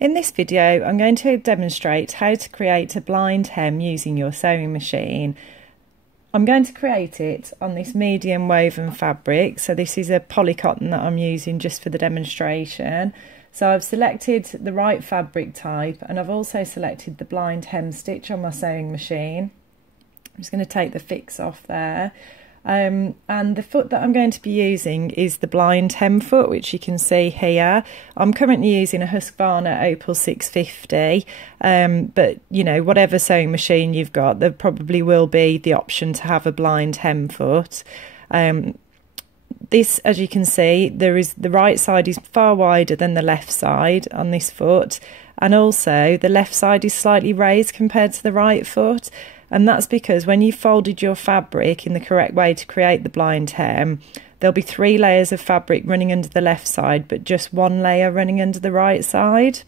In this video, I'm going to demonstrate how to create a blind hem using your sewing machine. I'm going to create it on this medium woven fabric, so this is a polycotton that I'm using just for the demonstration. So I've selected the right fabric type and I've also selected the blind hem stitch on my sewing machine. I'm just going to take the fix off there. And the foot that I'm going to be using is the blind hem foot, which you can see here. I'm currently using a Husqvarna Opal 650, but you know, whatever sewing machine you've got, there probably will be the option to have a blind hem foot. This, as you can see, the right side is far wider than the left side on this foot, and also the left side is slightly raised compared to the right foot. And that's because when you folded your fabric in the correct way to create the blind hem, there'll be 3 layers of fabric running under the left side, but just 1 layer running under the right side.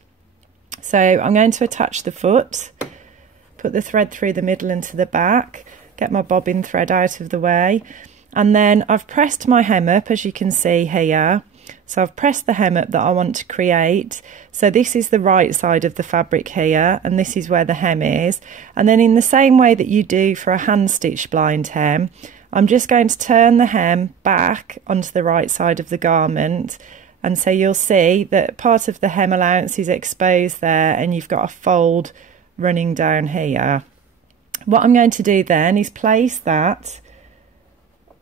So I'm going to attach the foot, put the thread through the middle and to the back, get my bobbin thread out of the way, and then I've pressed my hem up, as you can see here. So I've pressed the hem up that I want to create. So this is the right side of the fabric here, and this is where the hem is. And then in the same way that you do for a hand stitch blind hem, I'm just going to turn the hem back onto the right side of the garment. And so you'll see that part of the hem allowance is exposed there, and you've got a fold running down here. What I'm going to do then is place that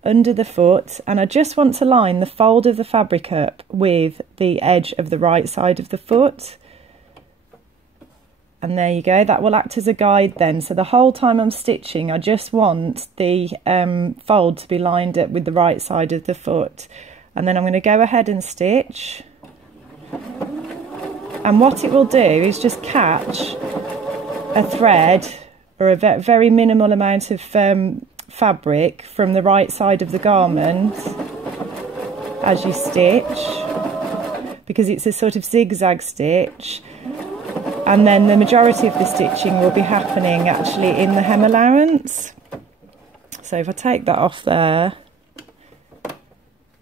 under the foot, and I just want to line the fold of the fabric up with the edge of the right side of the foot. And there you go, that will act as a guide then. So the whole time I'm stitching, I just want the fold to be lined up with the right side of the foot. And then I'm going to go ahead and stitch. And what it will do is just catch a thread or a very minimal amount of fabric from the right side of the garment as you stitch, because it's a sort of zigzag stitch, and then the majority of the stitching will be happening actually in the hem allowance. So if I take that off there,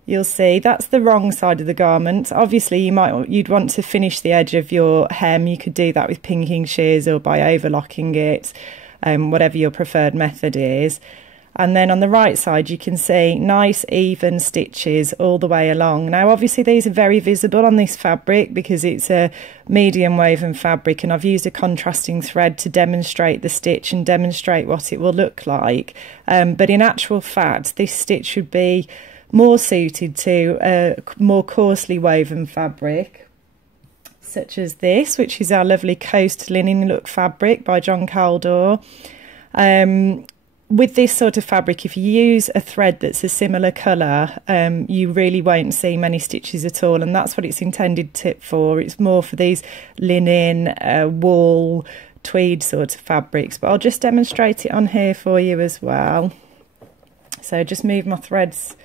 you'll see that's the wrong side of the garment. Obviously you'd want to finish the edge of your hem. You could do that with pinking shears or by overlocking it, whatever your preferred method is. And then on the right side, you can see nice even stitches all the way along. Now, obviously, these are very visible on this fabric because it's a medium woven fabric, and I've used a contrasting thread to demonstrate the stitch and demonstrate what it will look like. But in actual fact, this stitch should be more suited to a more coarsely woven fabric, such as this, which is our lovely Coast Linen Look fabric by John Caldor. With this sort of fabric, if you use a thread that's a similar colour, you really won't see many stitches at all, and that's what it's intended for. It's more for these linen, wool, tweed sort of fabrics, but I'll just demonstrate it on here for you as well. So just move my threads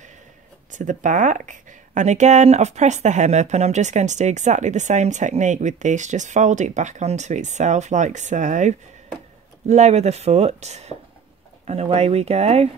to the back, and again I've pressed the hem up, and I'm just going to do exactly the same technique with this. Just fold it back onto itself like so, lower the foot, and away we go.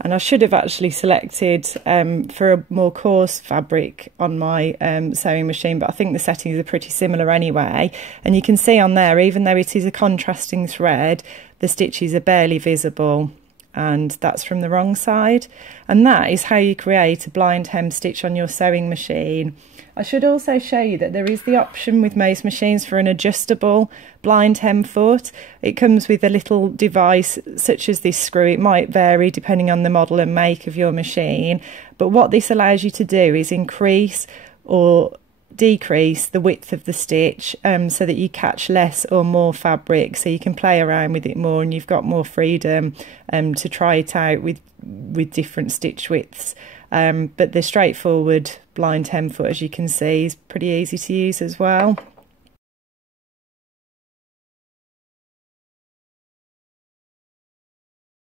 And I should have actually selected for a more coarse fabric on my sewing machine, but I think the settings are pretty similar anyway. And you can see on there, even though it is a contrasting thread, the stitches are barely visible, and that's from the wrong side. And that is how you create a blind hem stitch on your sewing machine. I should also show you that there is the option with most machines for an adjustable blind hem foot. It comes with a little device such as this screw. It might vary depending on the model and make of your machine, but what this allows you to do is increase or decrease the width of the stitch so that you catch less or more fabric, so you can play around with it more and you've got more freedom to try it out with different stitch widths. But the straightforward blind hem foot, as you can see, is pretty easy to use as well.